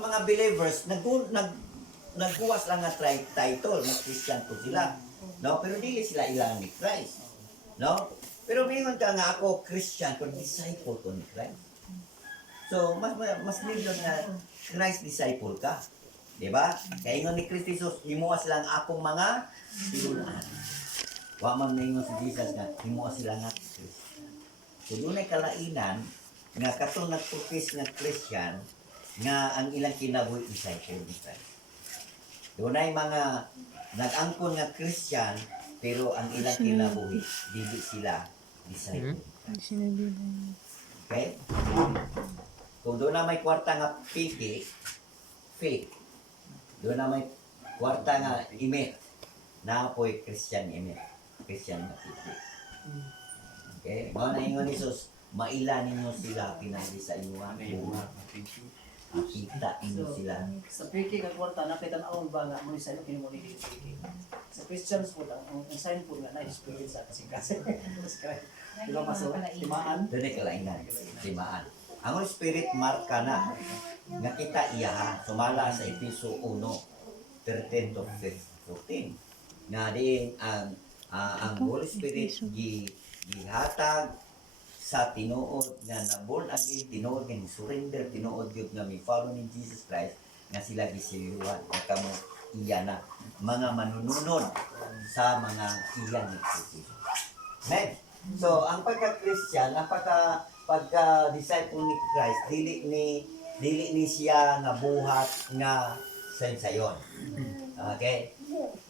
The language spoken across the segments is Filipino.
ang mga believers nagkuwas lang nga title, na Christian po sila. No, pero dili sila ilang ni Christ. No? Pero mingon ka nga ako Christian, pero disciple ko ni Christ. So, mas nindot nga Christ disciple ka. Di ba? Kaya ingon ni Christ Jesus, himuwa silang akong mga tinulaan. Wa man ningon si Jesus nga, himuwa sila nga Christian. So, doon ay kalainan nga katong nagprofess nga Christian nga ang ilang kinabuhi disciple ni Christ. Doon ay mga nag-angkon nga Christian pero ang ilang kinabuhi dili sila disciple. Okay? Kung doon na may kwarta nga fake, doon na may kwarta nga imit, na po'y Christian imit, Christian na fake. Okay? Mga naingon ni Jesus, maila ninyo sila pinagi sa inyo. Kita inyo sila. Sa piki nga kwarta nakitan awon ba nga mo sa ino kinumuni dito piki. Sa Christians po ang sign po nga na spirit sa kasing-kasing. Di ba maso? Timaan. Doon ay kalainan, timaan. Ang Holy Spirit marka na nga kita iya sumala sa Episo 1:13 to 14. Nga din ang Holy Spirit gihatag sa tinuod nga na born again, tinuod nga surrender, tinuod gyud nga mi follow ni Jesus Christ nga sila gisiyuhan nga kamo iya na mga manununod sa mga iya ni Jesus. Next. So, ang pagka-Christian, ang pagka-disciple ni Christ, dili ni siya nga buhat nga sensayon. Okay?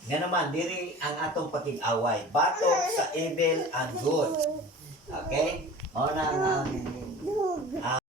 Nga naman, diri ang atong pakig-away. Batok sa evil and good. Okay? O na ang